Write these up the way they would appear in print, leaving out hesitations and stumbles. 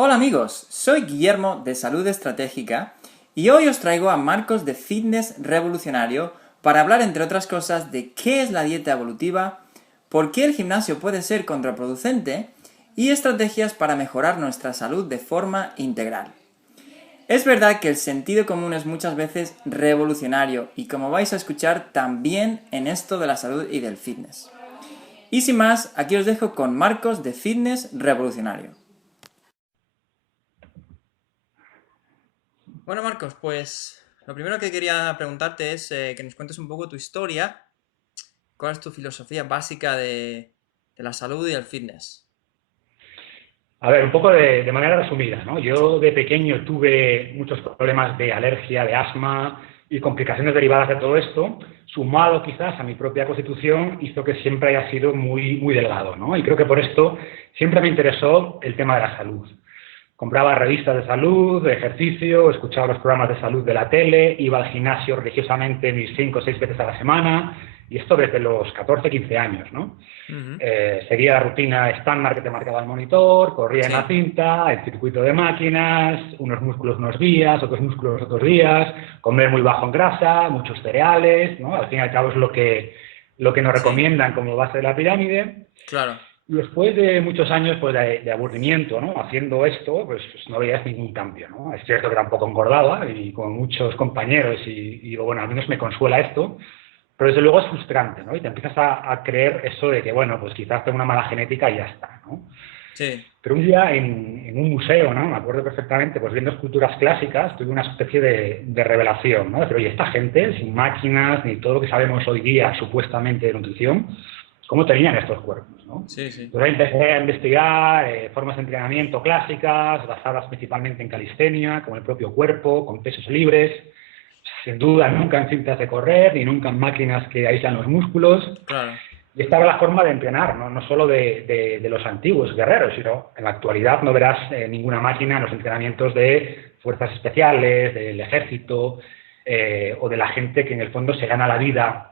Hola amigos, soy Guillermo de Salud Estratégica y hoy os traigo a Marcos de Fitness Revolucionario para hablar, entre otras cosas, de qué es la dieta evolutiva, por qué el gimnasio puede ser contraproducente y estrategias para mejorar nuestra salud de forma integral. Es verdad que el sentido común es muchas veces revolucionario y, como vais a escuchar, también en esto de la salud y del fitness. Y sin más, aquí os dejo con Marcos de Fitness Revolucionario. Bueno, Marcos, pues lo primero que quería preguntarte es que nos cuentes un poco tu historia, cuál es tu filosofía básica de la salud y el fitness. A ver, un poco de manera resumida, ¿no? Yo de pequeño tuve muchos problemas de alergia, de asma y complicaciones derivadas de todo esto, sumado quizás a mi propia constitución, hizo que siempre haya sido muy delgado, ¿no? Y creo que por esto siempre me interesó el tema de la salud. Compraba revistas de salud, de ejercicio, escuchaba los programas de salud de la tele, iba al gimnasio religiosamente mis 5 o 6 veces a la semana, y esto desde los 14, 15 años, ¿no? Ujú. Seguía la rutina estándar que te marcaba el monitor, corría en la Sí, cinta, el circuito de máquinas, unos músculos unos días, otros músculos otros días, comer muy bajo en grasa, muchos cereales, ¿no? Al fin y al cabo es lo que nos sí, recomiendan como base de la pirámide. claro. Y después de muchos años pues, de aburrimiento, ¿no? Haciendo esto, pues no veías ningún cambio, ¿no? Es cierto que tampoco engordaba y con muchos compañeros y digo, bueno, al menos me consuela esto, pero desde luego es frustrante, ¿no? Y te empiezas a creer eso de que, bueno, pues quizás tengo una mala genética y ya está, ¿no? Sí, Pero un día en un museo, ¿no? Me acuerdo perfectamente, pues viendo esculturas clásicas, tuve una especie de revelación, ¿no? De decir, oye, esta gente, sin máquinas, ni todo lo que sabemos hoy día supuestamente de nutrición, ¿cómo tenían estos cuerpos, ¿no? sí, sí. Entonces empecé a investigar formas de entrenamiento clásicas, basadas principalmente en calistenia, con el propio cuerpo, con pesos libres, sin duda nunca en cintas de correr, ni nunca en máquinas que aíslan los músculos. Claro. Y esta era la forma de entrenar, no solo de los antiguos guerreros, sino en la actualidad no verás ninguna máquina en los entrenamientos de fuerzas especiales, del ejército, o de la gente que en el fondo se gana la vida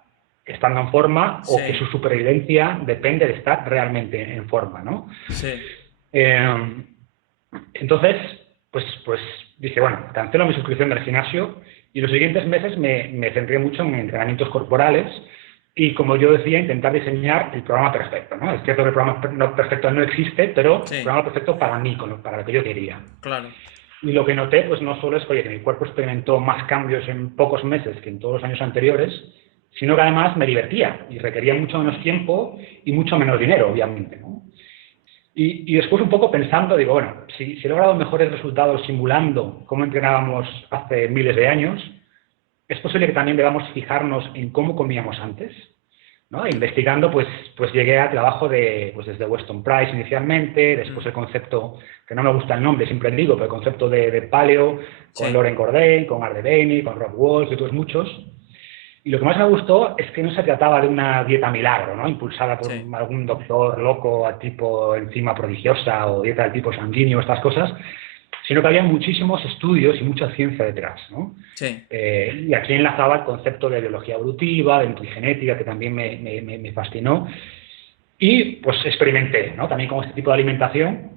estando en forma o que Sí, su supervivencia depende de estar realmente en forma, ¿no? sí. Eh, entonces, pues dije, bueno, cancelo mi suscripción del gimnasio y los siguientes meses me centré mucho en entrenamientos corporales y, como yo decía, intentar diseñar el programa perfecto, ¿no? Es cierto que el programa perfecto no existe, pero el Sí, programa perfecto para mí, para lo que yo quería. claro. Y lo que noté, pues no solo es que, oye, que mi cuerpo experimentó más cambios en pocos meses que en todos los años anteriores, sino que además me divertía y requería mucho menos tiempo y mucho menos dinero, obviamente, ¿no? Y después un poco pensando, digo, bueno, si he logrado mejores resultados simulando cómo entrenábamos hace miles de años, es posible que también debamos fijarnos en cómo comíamos antes, ¿no? Investigando, pues llegué a trabajo pues desde Weston Price inicialmente, después Mm, el concepto, que no me gusta el nombre, siempre digo, pero el concepto de paleo, con sí, Loren Corday, con Art Devaney, con Rob Walsh y otros muchos. Y lo que más me gustó es que no se trataba de una dieta milagro, ¿no? Impulsada por sí, algún doctor loco a tipo enzima prodigiosa o dieta del tipo sanguíneo, estas cosas, sino que había muchísimos estudios y mucha ciencia detrás, ¿no? sí. Y aquí enlazaba el concepto de biología evolutiva, de nutrigenética, que también me fascinó. Y pues experimenté, ¿no? También con este tipo de alimentación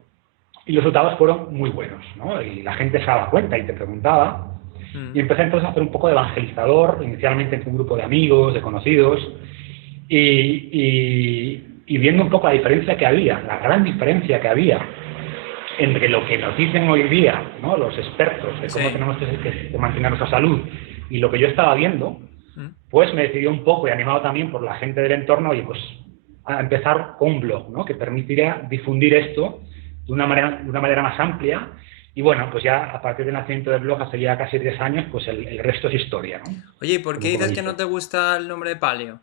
y los resultados fueron muy buenos, ¿no? Y la gente se daba cuenta y te preguntaba. Y Mm, empecé entonces a hacer un poco de evangelizador, inicialmente entre un grupo de amigos, de conocidos, y viendo un poco la diferencia que había, la gran diferencia que había entre lo que nos dicen hoy día, ¿no? Los expertos de cómo sí. tenemos que mantener nuestra salud y lo que yo estaba viendo, Mm. pues me decidí un poco, y animado también por la gente del entorno, y pues a empezar con un blog, ¿no? Que permitiría difundir esto de una manera más amplia. Y bueno, pues ya a partir del nacimiento del blog, hace ya casi 10 años, pues el resto es historia, ¿no? Oye, ¿y por qué Como dices que no dice. te gusta el nombre de paleo?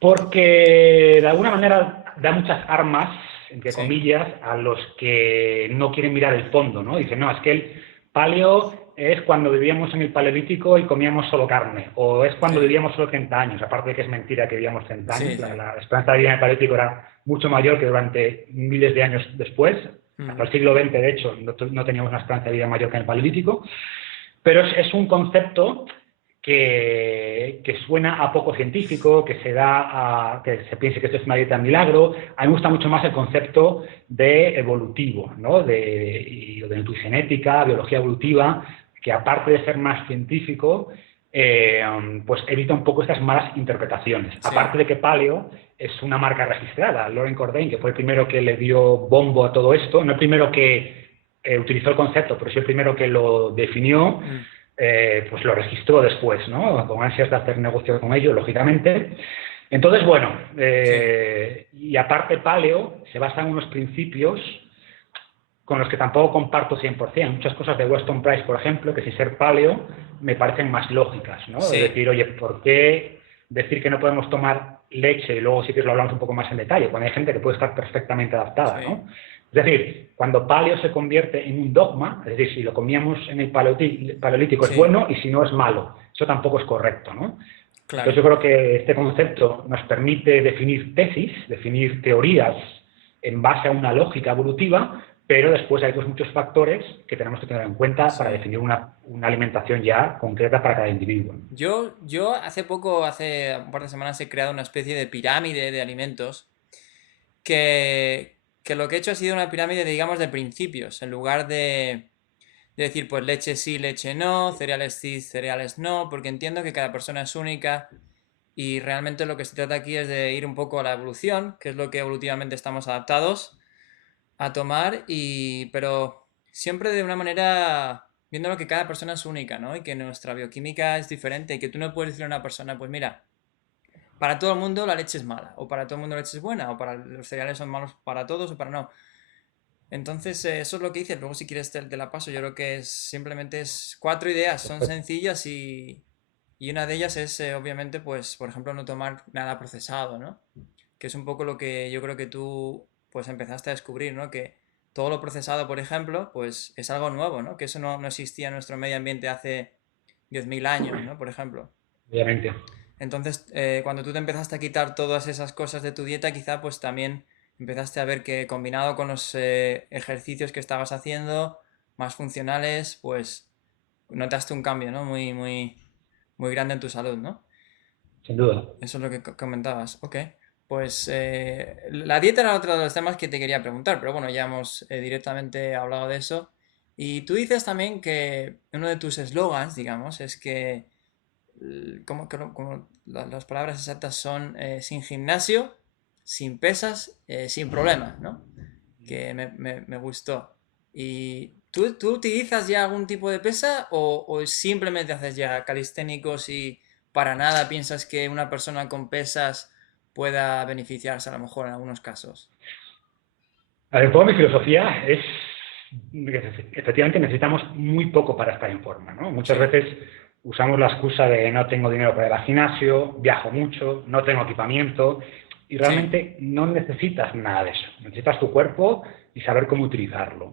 Porque de alguna manera da muchas armas, entre Sí, comillas, a los que no quieren mirar el fondo, ¿no? Dicen, no, es que el paleo es cuando vivíamos en el paleolítico y comíamos solo carne, o es cuando sí, vivíamos solo 30 años, aparte de que es mentira que vivíamos 30 sí, años, sí. la esperanza de vida en el paleolítico era mucho mayor que durante miles de años después, hasta Mm, el siglo XX, de hecho, no teníamos una esperanza de vida mayor que en el paleolítico, pero es un concepto que suena a poco científico, que que se piense que esto es una dieta milagro. A mí me gusta mucho más el concepto de evolutivo, ¿no? De nutrigenética, biología evolutiva, que aparte de ser más científico, pues evita un poco estas malas interpretaciones. Sí. Aparte de que Paleo es una marca registrada. Loren Cordain, que fue el primero que le dio bombo a todo esto, no el primero que utilizó el concepto, pero sí el primero que lo definió, pues lo registró después, ¿no? Con ansias de hacer negocio con ellos, lógicamente. Entonces, bueno, y aparte Paleo se basa en unos principios con los que tampoco comparto 100%. Muchas cosas de Weston Price, por ejemplo, que sin ser Paleo me parecen más lógicas, ¿no? Sí. Es decir, oye, ¿por qué decir que no podemos tomar leche y luego sí que lo hablamos un poco más en detalle, cuando hay gente que puede estar perfectamente adaptada, Sí. ¿no? Es decir, cuando paleo se convierte en un dogma, es decir, si lo comíamos en el paleolítico Sí. es bueno y si no es malo, eso tampoco es correcto, ¿no? Claro. Entonces yo creo que este concepto nos permite definir tesis, definir teorías en base a una lógica evolutiva, pero después hay pues muchos factores que tenemos que tener en cuenta Sí. para definir una alimentación ya concreta para cada individuo. Yo hace poco, hace un par de semanas, he creado una especie de pirámide de alimentos que lo que he hecho ha sido una pirámide, digamos, de principios. En lugar de decir, pues leche sí, leche no, cereales sí, cereales no, porque entiendo que cada persona es única y realmente lo que se trata aquí es de ir un poco a la evolución, que es lo que evolutivamente estamos adaptados a tomar, pero siempre de una manera viendo que cada persona es única, ¿no? Y que nuestra bioquímica es diferente y que tú no puedes decirle a una persona, pues mira, para todo el mundo la leche es mala, o para todo el mundo la leche es buena, o para los cereales son malos para todos o para no. Entonces, eso es lo que hice. Luego, si quieres, te la paso. Yo creo que simplemente es 4 ideas, son sencillas y una de ellas es, obviamente, pues, por ejemplo, no tomar nada procesado, ¿no? Que es un poco lo que yo creo que tú, pues, empezaste a descubrir, ¿no? Que todo lo procesado, por ejemplo, pues, es algo nuevo, ¿no? Que eso no existía en nuestro medio ambiente hace 10.000 años, ¿no? Por ejemplo. Obviamente. Entonces, cuando tú te empezaste a quitar todas esas cosas de tu dieta, quizá pues también empezaste a ver que combinado con los ejercicios que estabas haciendo, más funcionales, pues notaste un cambio, ¿no? Muy grande en tu salud, ¿no? Sin duda. Eso es lo que comentabas. Ok. Pues la dieta era otro de los temas que te quería preguntar, pero bueno, ya hemos directamente hablado de eso. Y tú dices también que uno de tus eslogans, digamos, es que como las palabras exactas son sin gimnasio, sin pesas, sin problemas, ¿no? Que me gustó. ¿Y tú utilizas ya algún tipo de pesa o simplemente haces ya calisténicos y para nada piensas que una persona con pesas pueda beneficiarse a lo mejor en algunos casos? A ver, toda mi filosofía es que efectivamente necesitamos muy poco para estar en forma, ¿no? Muchas Sí, veces usamos la excusa de no tengo dinero para ir al gimnasio, viajo mucho, no tengo equipamiento y sí, realmente no necesitas nada de eso. Necesitas tu cuerpo y saber cómo utilizarlo.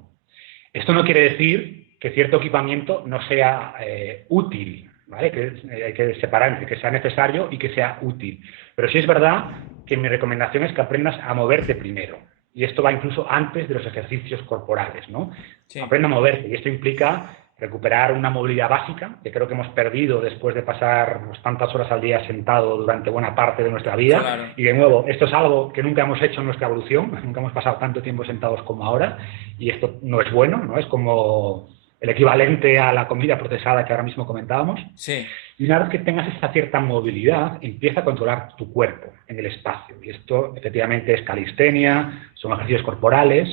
Esto no quiere decir que cierto equipamiento no sea útil, ¿vale? Hay que separar entre que sea necesario y que sea útil. Pero sí es verdad que mi recomendación es que aprendas a moverte primero. Y esto va incluso antes de los ejercicios corporales, ¿no? sí, Aprende a moverte y esto implica recuperar una movilidad básica, que creo que hemos perdido después de pasar tantas horas al día sentado durante buena parte de nuestra vida. claro, Y de nuevo, esto es algo que nunca hemos hecho en nuestra evolución, nunca hemos pasado tanto tiempo sentados como ahora, y esto no es bueno, ¿no? Es como el equivalente a la comida procesada que ahora mismo comentábamos. sí, Y una vez que tengas esta cierta movilidad, empieza a controlar tu cuerpo en el espacio. Y esto efectivamente es calistenia, son ejercicios corporales,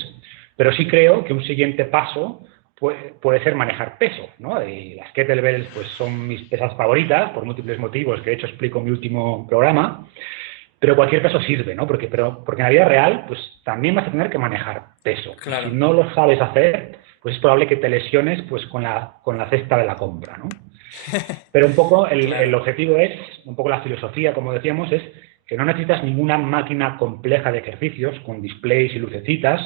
pero sí creo que un siguiente paso puede ser manejar peso, ¿no? Y las kettlebells pues, son mis pesas favoritas por múltiples motivos, que de hecho explico en mi último programa, pero cualquier peso sirve, ¿no? Porque en la vida real pues, también vas a tener que manejar peso. Y si claro. no lo sabes hacer, pues es probable que te lesiones pues, con la cesta de la compra, ¿no? Pero un poco el Claro, objetivo es, un poco la filosofía, como decíamos, es que no necesitas ninguna máquina compleja de ejercicios con displays y lucecitas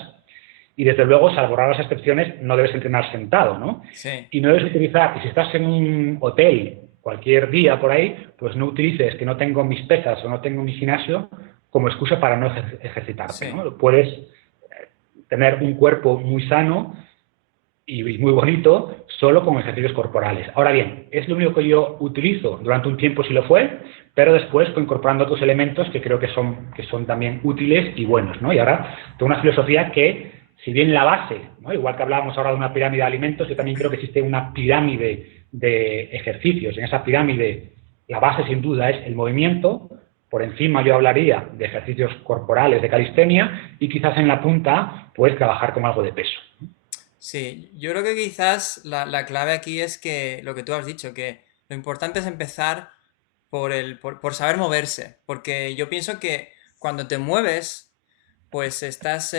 y desde luego, salvo raras excepciones, no debes entrenar sentado, ¿no? sí, Y no debes utilizar, y si estás en un hotel cualquier día por ahí, pues no utilices que no tengo mis pesas o no tengo mi gimnasio como excusa para no ejercitarte, sí, ¿no? Puedes tener un cuerpo muy sano y muy bonito solo con ejercicios corporales. Ahora bien, es lo único que yo utilizo. Durante un tiempo sí lo fue, pero después fui incorporando otros elementos que creo que son también útiles y buenos, ¿no? Y ahora tengo una filosofía que, si bien la base, ¿no? Igual que hablábamos ahora de una pirámide de alimentos, yo también creo que existe una pirámide de ejercicios. En esa pirámide, la base sin duda es el movimiento. Por encima yo hablaría de ejercicios corporales de calistenia y quizás en la punta, pues trabajar con algo de peso. Sí, yo creo que quizás la clave aquí es que lo que tú has dicho, que lo importante es empezar por saber moverse, porque yo pienso que cuando te mueves, pues estás,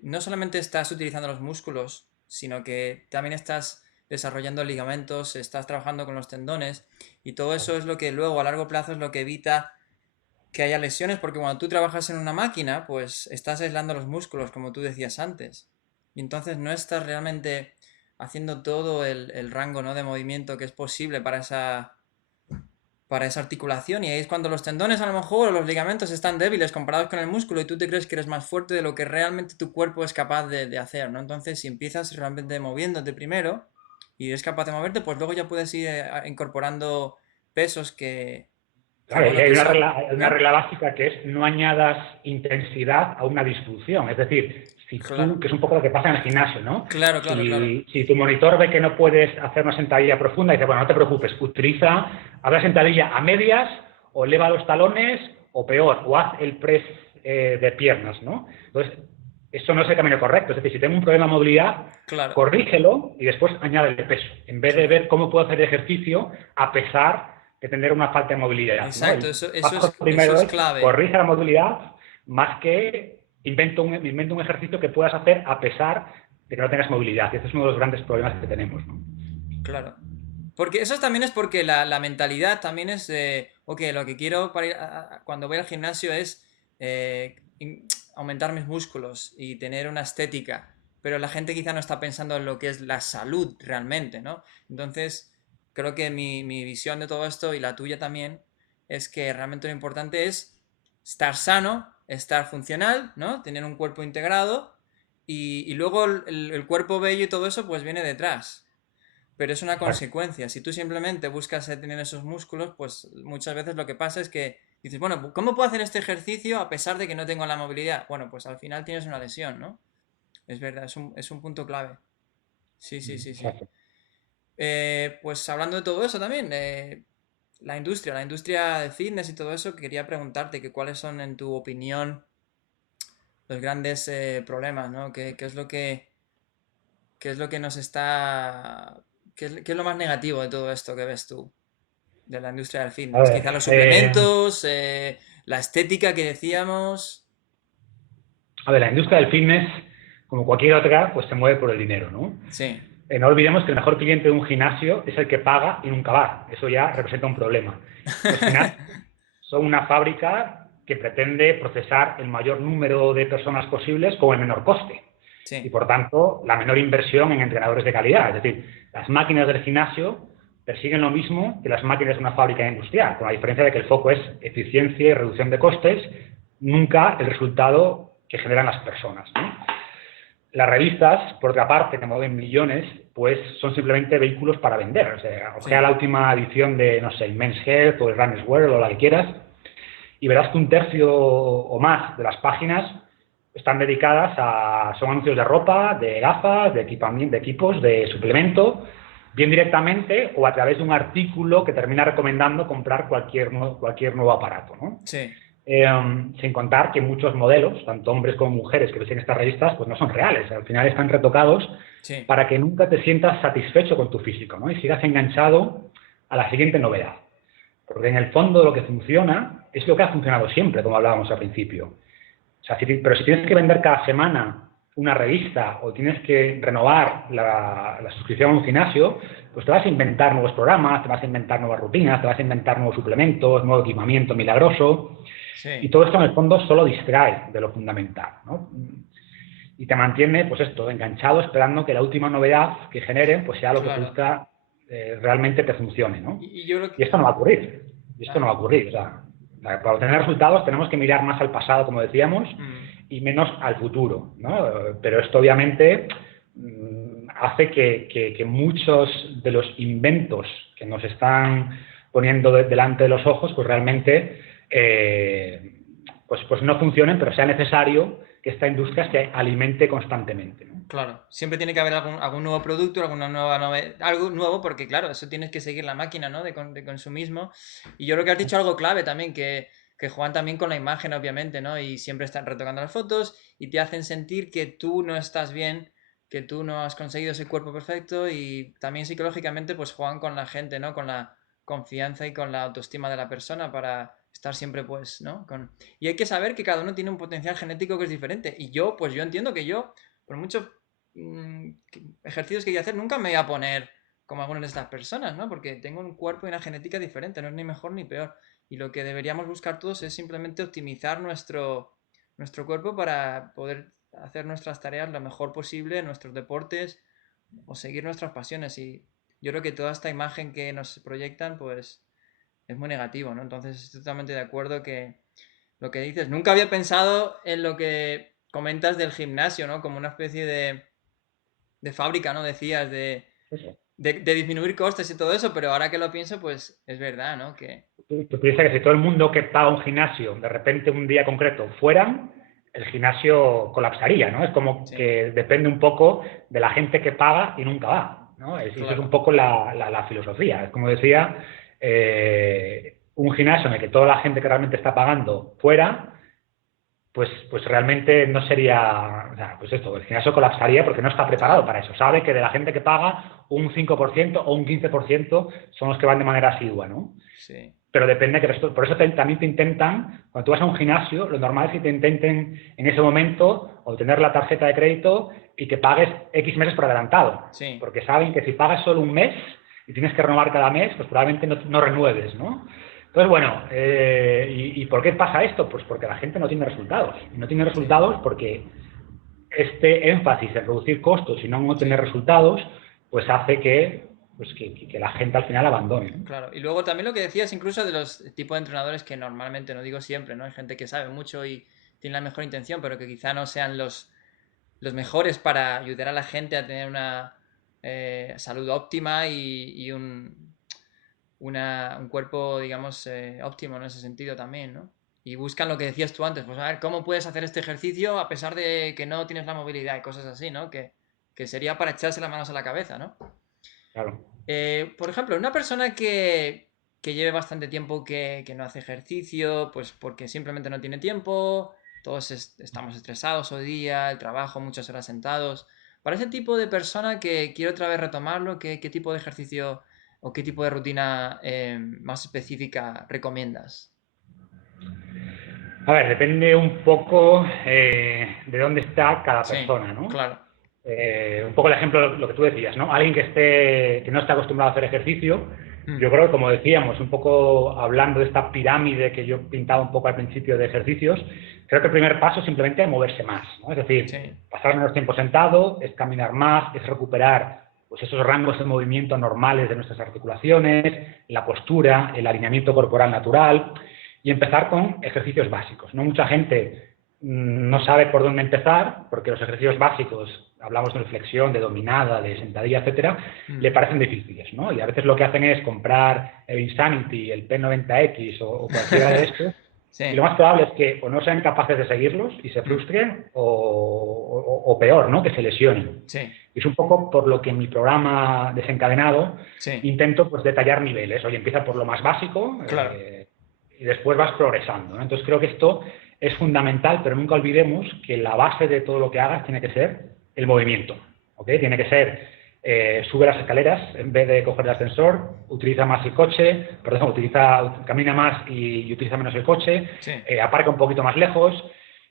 no solamente estás utilizando los músculos, sino que también estás desarrollando ligamentos, estás trabajando con los tendones, y todo eso es lo que luego a largo plazo es lo que evita que haya lesiones, porque cuando tú trabajas en una máquina, pues estás aislando los músculos, como tú decías antes. Y entonces no estás realmente haciendo todo el rango, ¿no?, de movimiento que es posible para esa articulación. Y ahí es cuando los tendones a lo mejor o los ligamentos están débiles comparados con el músculo y tú te crees que eres más fuerte de lo que realmente tu cuerpo es capaz de hacer, ¿no? Entonces, si empiezas realmente moviéndote primero y eres capaz de moverte, pues luego ya puedes ir incorporando pesos Claro, y bueno, hay que una son, una ¿no? regla básica que es no añadas intensidad a una disfunción. Es decir, si tú, Claro, que es un poco lo que pasa en el gimnasio, ¿no? claro, claro, claro. Si tu monitor ve que no puedes hacer una sentadilla profunda, dice, bueno, no te preocupes, haz la sentadilla a medias, o eleva los talones, o peor, o haz el press de piernas, ¿no? Entonces, eso no es el camino correcto. Es decir, si tengo un problema de movilidad, Claro, corrígelo y después añádele peso, en vez de claro. ver cómo puedo hacer ejercicio a pesar de tener una falta de movilidad, ¿no? Exacto, El eso paso eso primero es es clave. corrige la movilidad más que invento un ejercicio que puedas hacer a pesar de que no tengas movilidad. Y ese es uno de los grandes problemas que tenemos, ¿no? Claro. Porque eso también es porque la mentalidad también es de, ok, lo que quiero para ir cuando voy al gimnasio es aumentar mis músculos y tener una estética. Pero la gente quizá no está pensando en lo que es la salud realmente, ¿no? Entonces, creo que mi visión de todo esto y la tuya también es que realmente lo importante es estar sano, estar funcional, ¿no? Tener un cuerpo integrado y luego el cuerpo bello y todo eso pues viene detrás. Pero es una Exacto. consecuencia. Si tú simplemente buscas tener esos músculos, pues muchas veces lo que pasa es que dices, bueno, ¿cómo puedo hacer este ejercicio a pesar de que no tengo la movilidad? Bueno, pues al final tienes una lesión, ¿no? Es verdad, es un punto clave. Sí, sí, sí, sí. Exacto. Pues hablando de todo eso también, la industria de fitness y todo eso, quería preguntarte que cuáles son, en tu opinión, los grandes problemas, ¿no? ¿Qué es lo que nos está... ¿Qué es lo más negativo de todo esto que ves tú? De la industria del A fitness. ver, Quizá los suplementos, la estética que decíamos. la industria del fitness, como cualquier otra, pues se mueve por el dinero, ¿no? Sí, No olvidemos que el mejor cliente de un gimnasio es el que paga y nunca va. Eso ya representa un problema. Los gimnasios son una fábrica que pretende procesar el mayor número de personas posibles con el menor coste. Y sí, por tanto, la menor inversión en entrenadores de calidad. Es decir, las máquinas del gimnasio persiguen lo mismo que las máquinas de una fábrica industrial, con la diferencia de que el foco es eficiencia y reducción de costes, nunca el resultado que generan las personas, ¿no? Las revistas, por otra parte, que mueven millones, pues son simplemente vehículos para vender. O sea, ojea sí. la última edición de, no sé, Men's Health o el Runner's World o la que quieras, y verás que un tercio o más de las páginas están dedicadas son anuncios de ropa, de gafas, de equipamiento, de equipos, de suplemento, bien directamente o a través de un artículo que termina recomendando comprar cualquier nuevo aparato, ¿no? Sí, Sin contar que muchos modelos, tanto hombres como mujeres que ves en estas revistas, pues no son reales. Al final están retocados sí, para que nunca te sientas satisfecho con tu físico, ¿no? Y sigas enganchado a la siguiente novedad. Porque en el fondo lo que funciona es lo que ha funcionado siempre, como hablábamos al principio. O sea, pero si tienes que vender cada semana una revista o tienes que renovar la suscripción a un gimnasio, pues te vas a inventar nuevos programas, te vas a inventar nuevas rutinas, te vas a inventar nuevos suplementos, nuevo equipamiento milagroso. Y sí, todo esto en el fondo solo distrae de lo fundamental, ¿no? Y te mantiene, pues esto, enganchado, esperando que la última novedad que generen, pues sea lo que claro. produzca realmente te funcione, ¿no? Y yo creo que... Y esto no va a ocurrir. Y esto no va a Ajá. ocurrir. O sea, para obtener resultados tenemos que mirar más al pasado, como decíamos, Mm, y menos al futuro, ¿no? Pero esto obviamente hace que muchos de los inventos que nos están poniendo delante de los ojos, pues realmente pues no funcionen, pero sea necesario que esta industria se alimente constantemente, ¿no? Claro, siempre tiene que haber algún nuevo producto, alguna algo nuevo, porque claro, eso tienes que seguir la máquina, ¿no? De consumismo. Y yo creo que has dicho algo clave también, que juegan también con la imagen, obviamente, ¿no? Y siempre están retocando las fotos y te hacen sentir que tú no estás bien, que tú no has conseguido ese cuerpo perfecto, y también psicológicamente pues juegan con la gente, ¿no? Con la confianza y con la autoestima de la persona para estar siempre pues, ¿no? Y hay que saber que cada uno tiene un potencial genético que es diferente. Y pues yo entiendo que yo, por muchos ejercicios que voy a hacer, nunca me voy a poner como algunas de estas personas, ¿no? Porque tengo un cuerpo y una genética diferente, no es ni mejor ni peor. Y lo que deberíamos buscar todos es simplemente optimizar nuestro cuerpo para poder hacer nuestras tareas lo mejor posible, nuestros deportes o seguir nuestras pasiones. Y yo creo que toda esta imagen que nos proyectan, pues es muy negativo, ¿no? Entonces estoy totalmente de acuerdo que lo que dices, nunca había pensado en lo que comentas del gimnasio, ¿no? Como una especie de fábrica, ¿no? Decías, Eso. de disminuir costes y todo eso, pero ahora que lo pienso, pues es verdad, ¿no? Tú piensas que si todo el mundo que paga un gimnasio, de repente un día concreto, fueran, el gimnasio colapsaría, ¿no? Es como Sí, que depende un poco de la gente que paga y nunca va, ¿no? Eso es un claro, poco la filosofía. Es como decía, un gimnasio en el que toda la gente que realmente está pagando fuera, pues realmente no sería, o sea, pues esto, el gimnasio colapsaría porque no está preparado claro, para eso. Sabe que de la gente que paga, un 5% o un 15% son los que van de manera asidua, ¿no? sí, Pero depende que por eso también te intentan, cuando tú vas a un gimnasio, lo normal es que te intenten en ese momento obtener la tarjeta de crédito y que pagues X meses por adelantado, sí, porque saben que si pagas solo un mes y tienes que renovar cada mes, pues probablemente no renueves, ¿no? Entonces, bueno, ¿y por qué pasa esto? Pues porque la gente no tiene resultados. Y no tiene sí, resultados porque este énfasis en reducir costos y no en obtener sí. resultados, pues hace que la gente al final abandone, ¿no? Claro, y luego también lo que decías incluso de los tipos de entrenadores que normalmente, no digo siempre, ¿no? Hay gente que sabe mucho y tiene la mejor intención, pero que quizá no sean los mejores para ayudar a la gente a tener una salud óptima y un cuerpo, digamos, óptimo en ese sentido también, ¿no? Y buscan lo que decías tú antes, pues a ver, ¿cómo puedes hacer este ejercicio a pesar de que no tienes la movilidad y cosas así, ¿no? Que sería para echarse las manos a la cabeza, ¿no? Claro. Por ejemplo, una persona que lleve bastante tiempo que no hace ejercicio, pues porque simplemente no tiene tiempo, todos estamos estresados hoy día, el trabajo, muchas horas sentados. Para ese tipo de persona que quiere otra vez retomarlo, ¿qué tipo de ejercicio o qué tipo de rutina más específica recomiendas? A ver, depende un poco de dónde está cada Sí, persona, ¿no? claro. Un poco el ejemplo, lo que tú decías, ¿no? Alguien que no está acostumbrado a hacer ejercicio, Mm, yo creo que como decíamos, un poco hablando de esta pirámide que yo pintaba un poco al principio de ejercicios, creo que el primer paso es simplemente moverse más, ¿no? Es decir, sí, pasar menos tiempo sentado, es caminar más, es recuperar pues esos rangos de movimiento normales de nuestras articulaciones, la postura, el alineamiento corporal natural y empezar con ejercicios básicos, ¿no? Mucha gente no sabe por dónde empezar porque los ejercicios básicos, hablamos de flexión, de dominada, de sentadilla, etcétera, mm, le parecen difíciles, ¿no? Y a veces lo que hacen es comprar el Insanity, el P90X o cualquiera de estos, y sí, lo más probable es que o no sean capaces de seguirlos y se mm, frustren, o peor, ¿no? Que se lesionen. sí, Y es un poco por lo que en mi programa desencadenado sí, intento pues detallar niveles. Oye, empieza por lo más básico claro, y después vas progresando, ¿no? Entonces creo que esto es fundamental, pero nunca olvidemos que la base de todo lo que hagas tiene que ser el movimiento, ¿ok? Tiene que ser sube las escaleras en vez de coger el ascensor, utiliza más el coche, perdón, camina más y utiliza menos el coche, sí. aparca un poquito más lejos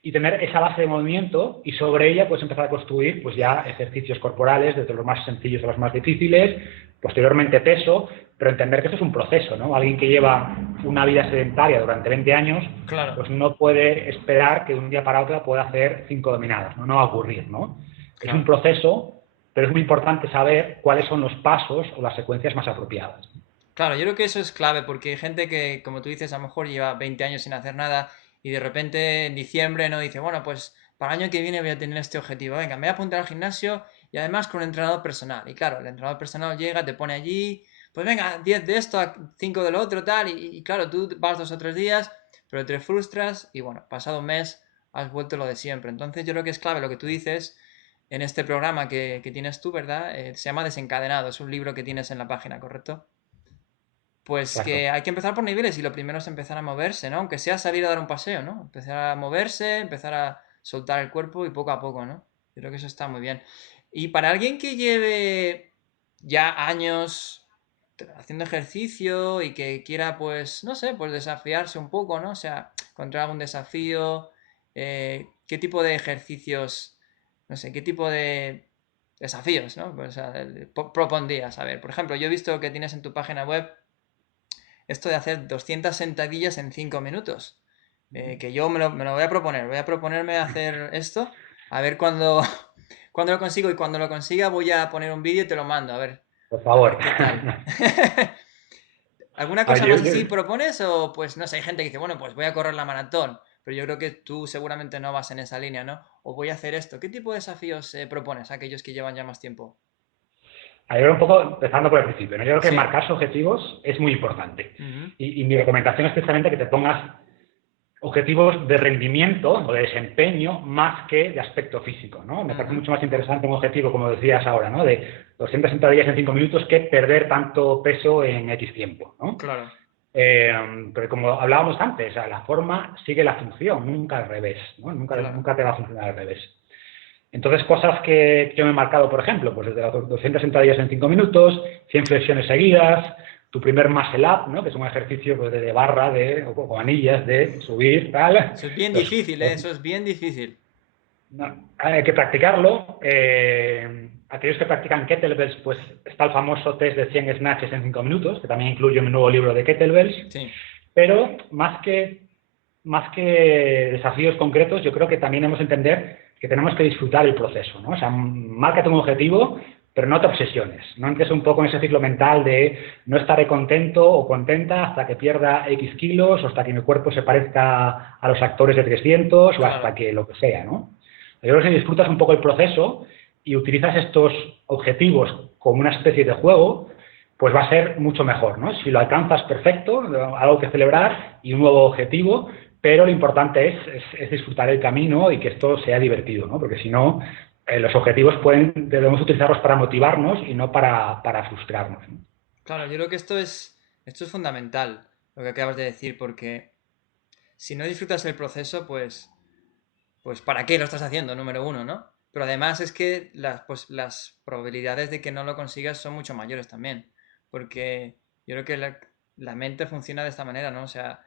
y tener esa base de movimiento y sobre ella pues empezar a construir pues ya ejercicios corporales desde los más sencillos a los más difíciles, posteriormente peso, pero entender que esto es un proceso, ¿no? Alguien que lleva una vida sedentaria durante 20 años Claro, pues no puede esperar que de un día para otro pueda hacer 5 dominadas, ¿no? No va a ocurrir, ¿no? Es un claro. proceso, pero es muy importante saber cuáles son los pasos o las secuencias más apropiadas. Claro, yo creo que eso es clave porque hay gente como tú dices, a lo mejor lleva 20 años sin hacer nada y de repente en diciembre no dice, bueno, pues para el año que viene voy a tener este objetivo. Venga, me voy a apuntar al gimnasio y además con un entrenador personal. Y claro, el entrenador personal llega, te pone allí, pues venga, 10 de esto, 5 de lo otro, tal. Y claro, tú vas 2 o 3 días, pero te frustras y bueno, pasado un mes has vuelto lo de siempre. Entonces yo creo que es clave lo que tú dices en este programa que tienes tú, ¿verdad? Se llama Desencadenado, es un libro que tienes en la página, ¿correcto? Pues Exacto. que hay que empezar por niveles y lo primero es empezar a moverse, ¿no? Aunque sea salir a dar un paseo, ¿no? Empezar a moverse, empezar a soltar el cuerpo y poco a poco, ¿no? Yo creo que eso está muy bien. Y para alguien que lleve ya años haciendo ejercicio y que quiera, pues, no sé, pues desafiarse un poco, ¿no? O sea, encontrar algún desafío, ¿qué tipo de ejercicios, no sé, qué tipo de desafíos, ¿no? Pues, o sea, propondrías, a ver, por ejemplo, yo he visto que tienes en tu página web esto de hacer 200 sentadillas en 5 minutos. Que yo me lo voy a proponer. Voy a proponerme hacer esto. A ver cuándo, cuándo lo consigo. Y cuando lo consiga voy a poner un vídeo y te lo mando. Por A favor. ver qué tal. ¿Alguna A ver, cosa más así propones? O pues no sé, hay gente que dice, bueno, pues voy a correr la maratón. Pero yo creo que tú seguramente no vas en esa línea, ¿no? O voy a hacer esto. ¿Qué tipo de desafíos propones a aquellos que llevan ya más tiempo? a ver, un poco empezando por el principio, ¿no? Yo creo que Sí. marcarse objetivos es muy importante. Ujú. Y mi recomendación es precisamente que te pongas objetivos de rendimiento o de desempeño más que de aspecto físico, ¿no? Me parece Ujú. mucho más interesante un objetivo, como decías ahora, ¿no? De 200 sentadillas en 5 minutos que perder tanto peso en X tiempo, ¿no? Claro. Pero como hablábamos antes, o sea, la forma sigue la función, nunca al revés, ¿no? Nunca, Claro. nunca te va a funcionar al revés. Entonces, cosas que yo me he marcado, por ejemplo, pues desde las 200 sentadillas en 5 minutos, 100 flexiones seguidas, tu primer muscle up, ¿no? Que es un ejercicio pues, de barra o con anillas de subir, tal. Eso es bien Los, difícil, ¿eh? los- Eso es bien difícil. no, hay que practicarlo. Aquellos que practican kettlebells, pues está el famoso test de 100 snatches en 5 minutos, que también incluyo en mi nuevo libro de kettlebells. Sí. Pero más que desafíos concretos, yo creo que también debemos entender que tenemos que disfrutar el proceso, ¿no? O sea, márcate un objetivo, pero no te obsesiones. No entres un poco en ese ciclo mental de no estaré contento o contenta hasta que pierda X kilos o hasta que mi cuerpo se parezca a los actores de 300 o hasta Claro. que lo que sea, ¿no? Yo creo que si disfrutas un poco el proceso y utilizas estos objetivos como una especie de juego, pues va a ser mucho mejor, ¿no? Si lo alcanzas, perfecto, algo que celebrar y un nuevo objetivo, pero lo importante es disfrutar el camino y que esto sea divertido, ¿no? Porque si no, los objetivos debemos utilizarlos para motivarnos y no para frustrarnos, ¿no? Claro, yo creo que esto es fundamental, lo que acabas de decir, porque si no disfrutas el proceso, pues ¿para qué lo estás haciendo? Número uno, ¿no? Pero además es que las probabilidades de que no lo consigas son mucho mayores también, porque yo creo que la mente funciona de esta manera, ¿no? O sea,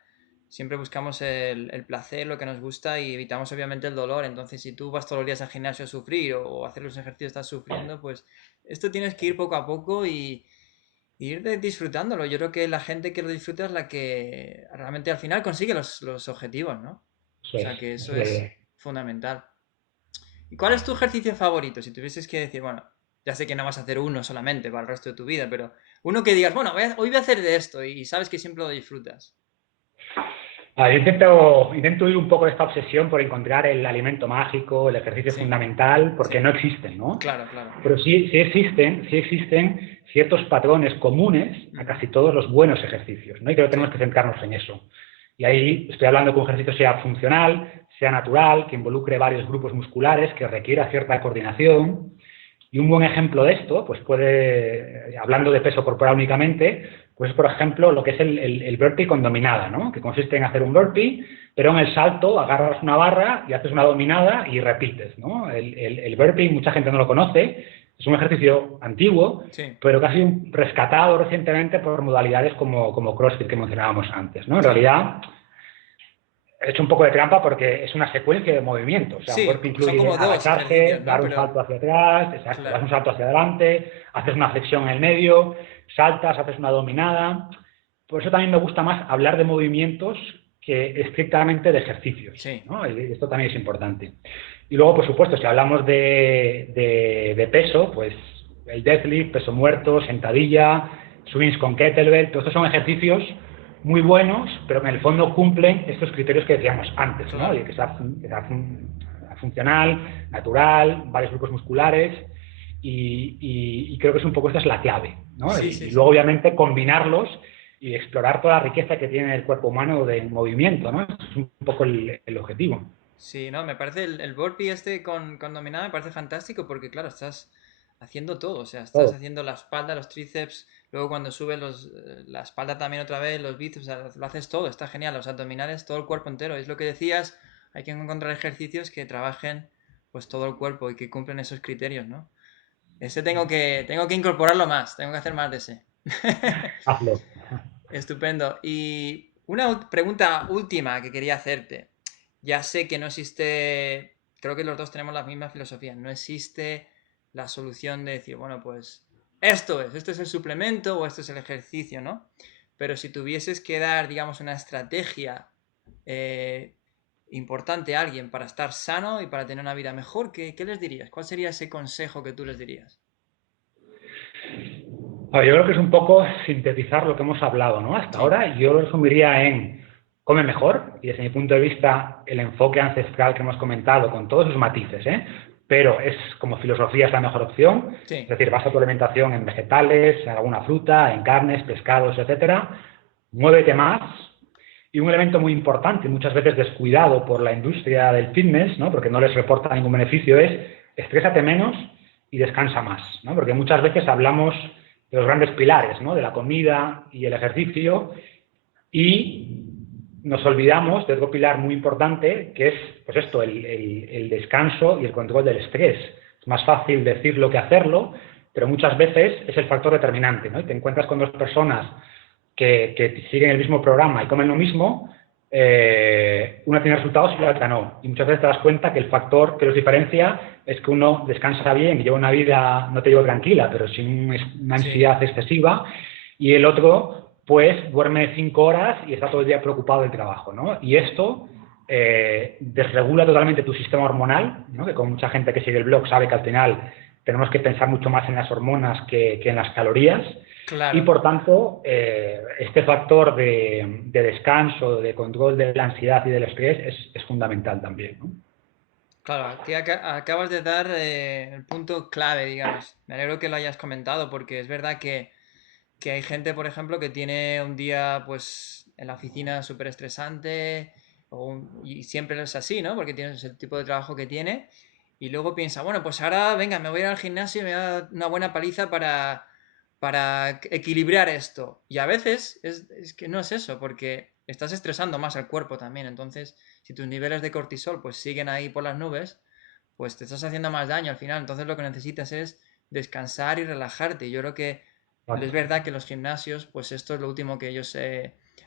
siempre buscamos el placer, lo que nos gusta y evitamos obviamente el dolor. Entonces, si tú vas todos los días al gimnasio a sufrir o a hacer los ejercicios estás sufriendo, pues esto tienes que ir poco a poco y ir disfrutándolo. Yo creo que la gente que lo disfruta es la que realmente al final consigue los objetivos, ¿no? O Eso es, sea que eso esa es la es idea. fundamental. ¿Y cuál es tu ejercicio favorito? Si tuvieses que decir, bueno, ya sé que no vas a hacer uno solamente para el resto de tu vida, pero uno que digas, bueno, hoy voy a hacer de esto y sabes que siempre lo disfrutas. Yo intento huir un poco de esta obsesión por encontrar el alimento mágico, el ejercicio Sí, fundamental, porque sí, no existen, ¿no? claro, claro. Pero sí existen ciertos patrones comunes a Ujú. casi todos los buenos ejercicios, ¿no? Y creo que tenemos Sí, que centrarnos en eso. Y ahí estoy hablando que un ejercicio sea funcional, sea natural, que involucre varios grupos musculares, que requiera cierta coordinación. Y un buen ejemplo de esto, pues hablando de peso corporal únicamente, pues por ejemplo lo que es el burpee con dominada, ¿no? Que consiste en hacer un burpee, pero en el salto agarras una barra y haces una dominada y repites, ¿no? El burpee mucha gente no lo conoce, es un ejercicio antiguo, sí, pero casi rescatado recientemente por modalidades como CrossFit que mencionábamos antes, ¿no? En sí. realidad he hecho un poco de trampa porque es una secuencia de movimientos. O sea, un Sí, burpee son incluye como dos agacharse, ejercicios, ¿no? dar un Pero, salto hacia atrás, exacto, das un claro. salto hacia adelante, haces una flexión en el medio, saltas, haces una dominada. Por eso también me gusta más hablar de movimientos que estrictamente de ejercicios, Sí, ¿no? Y esto también es importante. Y luego, por supuesto, si hablamos de peso, pues el deadlift, peso muerto, sentadilla, swings con kettlebell, todos estos son ejercicios muy buenos, pero que en el fondo cumplen estos criterios que decíamos antes, ¿no? Y claro. que sea funcional, natural, varios grupos musculares y creo que es un poco esta es la clave, ¿no? Sí, Y sí, luego sí. obviamente combinarlos y explorar toda la riqueza que tiene el cuerpo humano de movimiento, ¿no? Es un poco el objetivo. Sí, no, me parece el burpee este con dominada me parece fantástico porque, claro, estás haciendo todo. O sea, estás Todo. haciendo la espalda, los tríceps, luego cuando subes la espalda también otra vez, los bíceps, o sea, lo haces todo, está genial. Los abdominales, todo el cuerpo entero. Es lo que decías, hay que encontrar ejercicios que trabajen pues todo el cuerpo y que cumplen esos criterios, ¿no? Ese tengo que incorporarlo más, tengo que hacer más de ese. Hazlo. Estupendo. Y una pregunta última que quería hacerte. Ya sé que no existe, creo que los dos tenemos la misma filosofía, no existe la solución de decir, bueno, pues este es el suplemento o este es el ejercicio, ¿no? Pero si tuvieses que dar, digamos, una estrategia eh, importante a alguien para estar sano y para tener una vida mejor, ¿qué les dirías? ¿Cuál sería ese consejo que tú les dirías? A ver, yo creo que es un poco sintetizar lo que hemos hablado, ¿no? Hasta Sí, ahora yo lo resumiría en come mejor, y desde mi punto de vista el enfoque ancestral que hemos comentado, con todos sus matices, ¿eh? Pero es como filosofía es la mejor opción, es sí, decir, basa tu alimentación en vegetales, en alguna fruta, en carnes, pescados, etcétera. Muévete más, y un elemento muy importante, muchas veces descuidado por la industria del fitness, ¿no? Porque no les reporta ningún beneficio, es estrésate menos y descansa más, ¿no? Porque muchas veces hablamos de los grandes pilares, ¿no? De la comida y el ejercicio y nos olvidamos de otro pilar muy importante que es, pues esto, el descanso y el control del estrés. Es más fácil decirlo que hacerlo, pero muchas veces es el factor determinante, ¿no? Y te encuentras con dos personas que siguen el mismo programa y comen lo mismo, una tiene resultados y la otra no. Y muchas veces te das cuenta que el factor que los diferencia es que uno descansa bien y lleva una vida, no te digo tranquila, pero sin una sí. ansiedad excesiva, y el otro, pues, duerme 5 horas y está todo el día preocupado del trabajo, ¿no? Y esto desregula totalmente tu sistema hormonal, ¿no? Que con mucha gente que sigue el blog sabe que al final tenemos que pensar mucho más en las hormonas que en las calorías y Claro. por tanto este factor de descanso, de control de la ansiedad y del estrés es fundamental también, ¿no? Claro, aquí acabas de dar el punto clave, digamos. Me alegro que lo hayas comentado porque es verdad que hay gente, por ejemplo, que tiene un día pues en la oficina súper estresante y siempre es así, ¿no? Porque tienes el tipo de trabajo que tiene y luego piensa, bueno, pues ahora venga, me voy a ir al gimnasio y me voy a dar una buena paliza para equilibrar esto. Y a veces es que no es eso, porque estás estresando más al cuerpo también. Entonces, si tus niveles de cortisol pues siguen ahí por las nubes, pues te estás haciendo más daño al final. Entonces lo que necesitas es descansar y relajarte. Y yo creo que es Exacto. verdad que los gimnasios, pues esto es lo último que ellos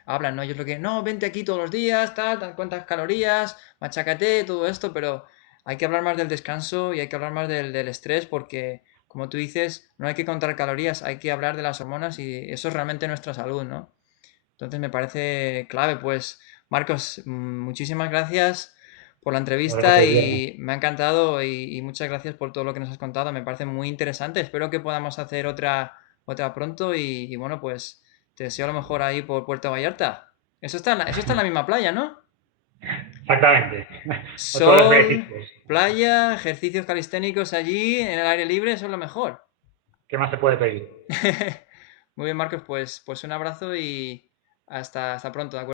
hablan, ¿no? Ellos lo que, no, vente aquí todos los días, tal, cuántas calorías, machácate, todo esto, pero hay que hablar más del descanso y hay que hablar más del estrés porque, como tú dices, no hay que contar calorías, hay que hablar de las hormonas y eso es realmente nuestra salud, ¿no? Entonces me parece clave, pues, Marcos, muchísimas gracias por la Gracias a entrevista ti, Guillermo. y me ha encantado y muchas gracias por todo lo que nos has contado, me parece muy interesante, espero que podamos hacer otra pronto y bueno, pues te deseo lo mejor ahí por Puerto Vallarta. Eso está en la misma playa, ¿no? Exactamente. Otro de los Sol, beneficios. playa, ejercicios calisténicos allí, en el aire libre, eso es lo mejor. ¿Qué más se puede pedir? Muy bien, Marcos, pues un abrazo y hasta pronto, ¿de acuerdo?